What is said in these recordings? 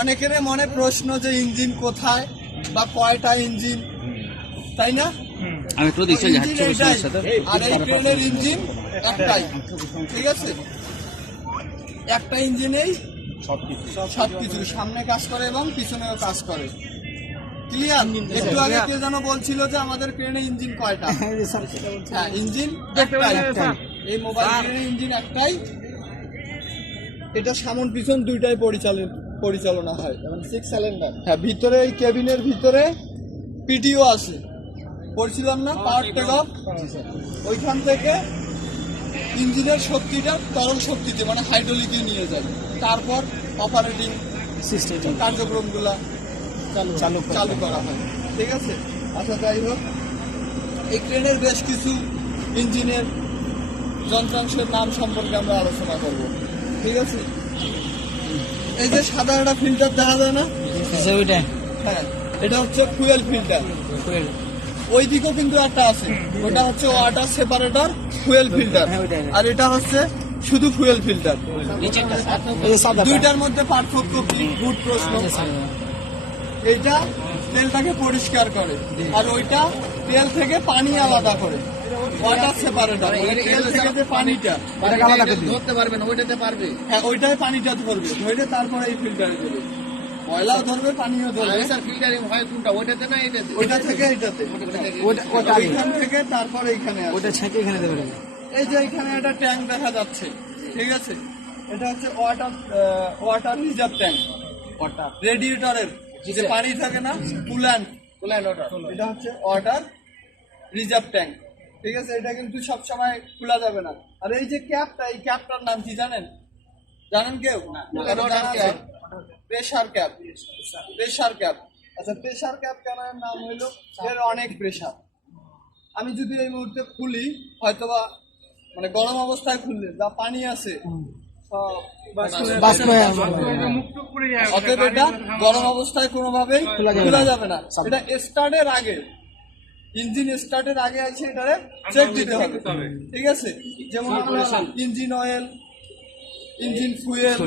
অনেকের মনে প্রশ্ন যে ইঞ্জিন কোথায় বা কয়টা ইঞ্জিন? তাই না? আমি একটু দিচ্ছি ইঞ্জিন এইটাই আর এই ট্রেনের ইঞ্জিন একটাই। ঠিক আছে? একটা ইঞ্জিনেই সব কিছু সামনে কাজ করে এবং পিছনেও কাজ করে। ক্লিয়ার? একটু আগে কে যেন বলছিল যে আমাদের ট্রেনে ইঞ্জিন কয়টা? হ্যাঁ ইঞ্জিন একটাই। এই মোবাইল ট্রেনের ইঞ্জিন একটাই। এটা সামন পিছন দুইটাই পরিচালন পরিচালনা হয়। সিক্স সিলিন্ডার হ্যাঁ ভিতরে এই কেবিনের ভিতরে পিটিও আছে। পড়ছিলাম না? পাওয়ার টেক অফ ওইখান থেকে ইঞ্জিনের শক্তিটা তরল শক্তিতে মানে হাইড্রোলিকে নিয়ে যায়। তারপর অপারেটিং সিস্টেম কার্যক্রমগুলা চালু চালু করা হয়। ঠিক আছে? আচ্ছা যাই হোক। এই ট্রেনের বেশ কিছু ইঞ্জিনের যন্ত্রাংশের নাম সম্পর্কে আমরা আলোচনা করব। ঠিক আছে? এই যে সাদা একটা ফিল্টার দেখা যায় না? ওইটা হ্যাঁ এটা হচ্ছে ফুয়েল ফিল্টার ওই দিকেও কিন্তু একটা আছে। ওটা হচ্ছে ওয়াটার সেপারেটর ফুয়েল ফিল্টার। আর এটা হচ্ছে শুধু ফুয়েল ফিল্টার দুইটার মধ্যে পার্থক্য কি? গুড প্রশ্ন। এইটা তেলটাকে পরিষ্কার করে। আর ওইটা তেল থেকে পানি আলাদা করে। ওয়াটার সেপারেটর তেল থেকে যে পানিটা ধরতে পারবে না ওইটাতে পারবে। হ্যাঁ ওইটাই পানিটা ধরবে ধরে তারপরে এই ফিল্টারে দেবে। ময়লাও ধরবে পানিও ধরবে। স্যার ফিল্টারিং হয় কোনটা? ওইটাতে না এটাতে ওইটা থেকে এইটাতে। ওটা ওটা থেকে তারপরে এইখানে আসবে। ওটা ছেঁকে এখানে দেবে এই যে এখানে একটা ট্যাঙ্ক দেখা যাচ্ছে ঠিক আছে? এটা হচ্ছে water water reserve tank water রেডিয়েটরের যে পানি থাকে না কুল্যান্ট কুল্যান্ট ওয়াটার এটা হচ্ছে ওয়াটার রিজার্ভ ট্যাঙ্ক ঠিক আছে? এটা কিন্তু সব সময় খোলা যাবে না। আর এই যে ক্যাপটা এই ক্যাপটার নাম কি জানেন? জানেন কেউ? প্রেশার ক্যাপ প্রেশার ক্যাপ আচ্ছা প্রেশার ক্যাপ কেনার নাম হইল এর অনেক প্রেশার আমি যদি এই মুহূর্তে খুলি হয়তোবা মানে গরম অবস্থায় খুললে যা পানি আছে সব বাষ্প হয়ে আসবে। অতএব এটা গরম অবস্থায় কোনোভাবেই খোলা যাবে না। যাবে না। এটা স্টার্টের আগে। ইঞ্জিন স্টার্টের আগে আছে এটারে চেক দিতে হবে। ঠিক আছে? যেমন engine oil engine fuel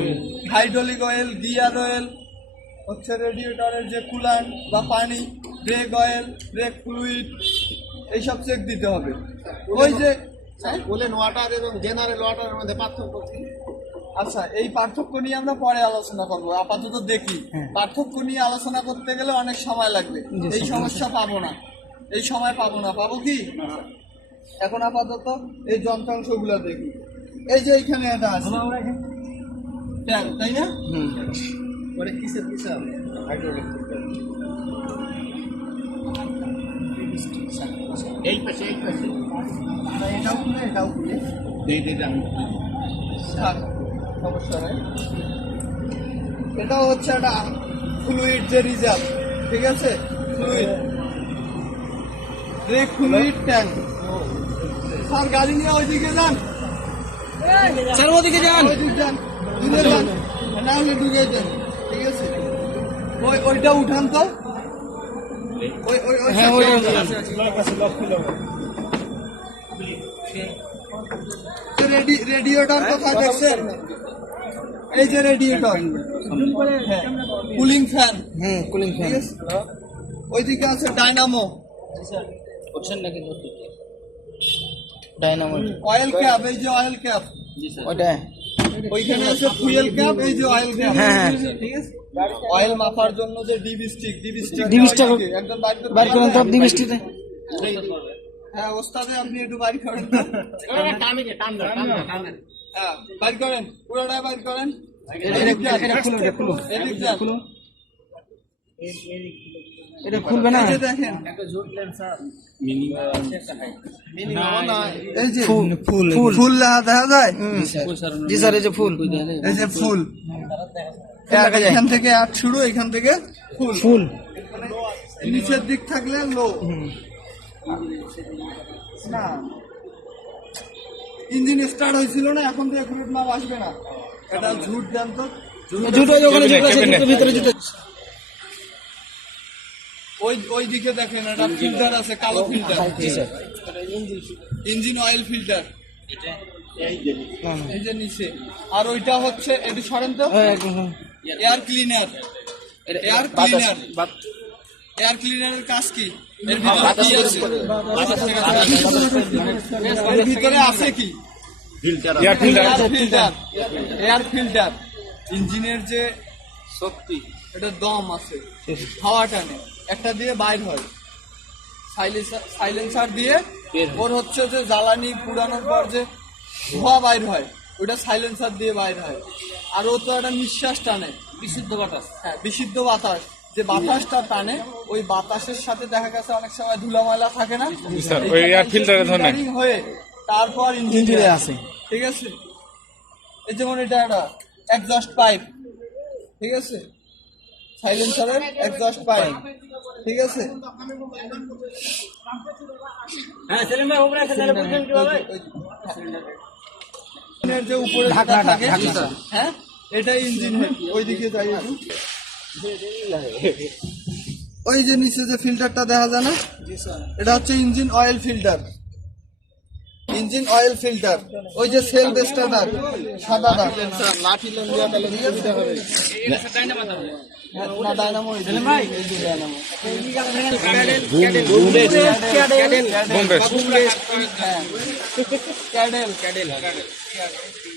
hydraulic oil gear oil হচ্ছে রেডিয়েটরের যে কুলান বা পানি ব্রেক অয়েল ব্রেক ফ্লুইড এইসব চেক দিতে হবে। ওই যে হ্যাঁ? বলেন ওয়াটার এবং জেনারেল ওয়াটারের মধ্যে পার্থক্য কি? আচ্ছা এই পার্থক্য নিয়ে আমরা পরে আলোচনা করব। আপাতত দেখি। হ্যাঁ। পার্থক্য নিয়ে আলোচনা করতে গেলে অনেক সময় লাগবে। এই সমস্যা পাবো না। এই সময় পাবো না পাবো কি? এখন আপাতত এই যন্ত্রাংশগুলো দেখি। এই যে এইখানে এটা আছে। তাই না? ওটা কিসের কিসের? হাইড্রোলিক এই পাশে এই পাশে। এটাও খুলে এটাও খুলে। সমস্যা নাই। এটাও হচ্ছে একটা ফ্লুইড যে রিজার্ভ ঠিক আছে? ফ্লুইড ট্যাঙ্ক স্যার গাড়ি নিয়ে ওইদিকে যান। স্যার ওদিকে যান। ওইদিকে যান। দূরে যান। না হলে ঢুকে যান। ঠিক আছে? ওই ওইটা উঠান তো। ওই ওই ওই হ্যাঁ, ওইটা উঠান। রেডি রেডিয়েটর কোথায় দেখছেন? এই যে রেডিয়েটর হ্যাঁ। Cooling fan. হুম কুলিং ঠিক ফ্যান। ওইদিকে আছে ডাইনামো করছেন নাকি ডাইনামো অয়েল ক্যাপ এই যে অয়েল ক্যাপ ওটা ওইখানে আছে ফুয়েল ক্যাপ এই যে অয়েল ক্যাপ হ্যাঁ। ঠিক আছে। অয়েল মাপার জন্য যে dipstick dipstick dipstick একদম বাইর করেন তো? আপনি মিষ্টিতে হ্যাঁ ওস্তাদে আপনি একটু বাইর করেন। টানে টান টান হ্যাঁ বাইর করেন। পুরোটাই বাইর করেন। এদিক। এদিক। এটা খুলবে না? দেখেন। এই যে ফুল ফুল। ফুল। ফুল লেখা দেখা যায়? জি স্যার এই যে ফুল। এই যে ফুল। এখান থেকে আট শুরু এখান থেকে ফুল। ফুল। নিচের দিক থাকলে লো। না। ইঞ্জিন স্টার্ট হয়েছিল না এখন তো একুরেট মাপ আসবে না। এটা ঝুট দেন তো। ওখানে আছে ভিতরে ওই ওই দিকে দেখেন একটা ফিল্টার আছে কালো ফিল্টার ইঞ্জিন অয়েল ফিল্টার। এই যে নিচে আর ওইটা হচ্ছে একটু সরেন তো হ্যাঁ, হ্যাঁ। Air cleaner air cleaner air ক্লিনারের কাজ কি এর ভিতরে কি আছে এর ভিতরে আছে কি filter air filter air filter ইঞ্জিনের যে শক্তি এটা দম আছে। হাওয়া টানে একটা দিয়ে বাইর হয়। সাইলেন্সার দিয়ে ওর হচ্ছে যে জ্বালানি পুরানোর পর যে ধোয়া বাইর হয় ওটা সাইলেন্সার দিয়ে বাইর হয়। আর ও তো একটা নিঃশ্বাস টানে। বিশুদ্ধ বাতাস। হ্যাঁ বিশুদ্ধ বাতাস। যে বাতাসটা টানে ওই বাতাসের সাথে দেখা গেছে অনেক সময় ধুলা ময়লা থাকে না? হয়ে তারপর ইঞ্জিনে আছে। ঠিক আছে? এই যেমন এটা একটা এক্সস্ট পাইপ ঠিক আছে সাইলেন্সারের এক্সস্ট পাইপ ঠিক আছে ইঞ্জিনের যে উপরে যেটা থাকে হ্যাঁ এটা ইঞ্জিন ওইদিকে যাই একটু। ওই যে নিচে যে ফিল্টারটা দেখা যায় না এটা হচ্ছে engine oil filter engine oil filter ওই যে সেল বেস্টাটা সাদাটা লাঠি লম্বিয়া তাহলে সুবিধা হবে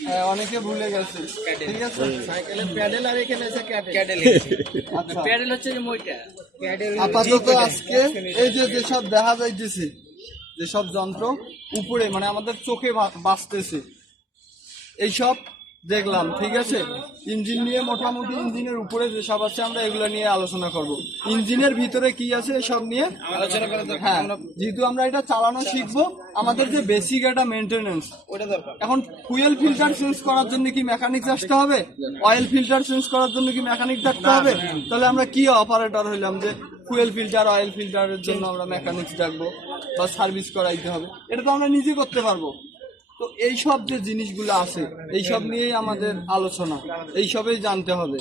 হ্যাঁ, অনেকে ভুলে গেছে। ঠিক আছে? প্যাডেল আর এখানে আছে ক্যাডেল প্যাডেল হচ্ছে যে মইটা আপাতত আজকে এই যে যেসব দেখা যাইতেছে যেসব যন্ত্র উপরে মানে আমাদের চোখে বাঁচতেছে। এইসব দেখলাম ঠিক আছে? ইঞ্জিন নিয়ে মোটামুটি ইঞ্জিনের উপরে যেসব আছে আমরা এগুলো নিয়ে আলোচনা করব। ইঞ্জিনের ভিতরে কি আছে এসব নিয়ে? আলোচনা হ্যাঁ যেহেতু আমরা এটা চালানো শিখব আমাদের যে বেসিক একটা মেনটেনেন্স ওটা দরকার। এখন ফুয়েল ফিল্টার চেঞ্জ করার জন্য কি মেকানিক আসতে হবে? অয়েল ফিল্টার চেঞ্জ করার জন্য কি মেকানিক থাকতে হবে? তাহলে আমরা কি অপারেটর হইলাম যে ফুয়েল ফিল্টার অয়েল ফিল্টারের জন্য আমরা মেকানিক্স ডাকবো বা সার্ভিস করাইতে হবে। এটা তো আমরা নিজে করতে পারব। তো এইসব যে জিনিসগুলো আছে, এইসব নিয়েই আমাদের আলোচনা। এইসবেই জানতে হবে।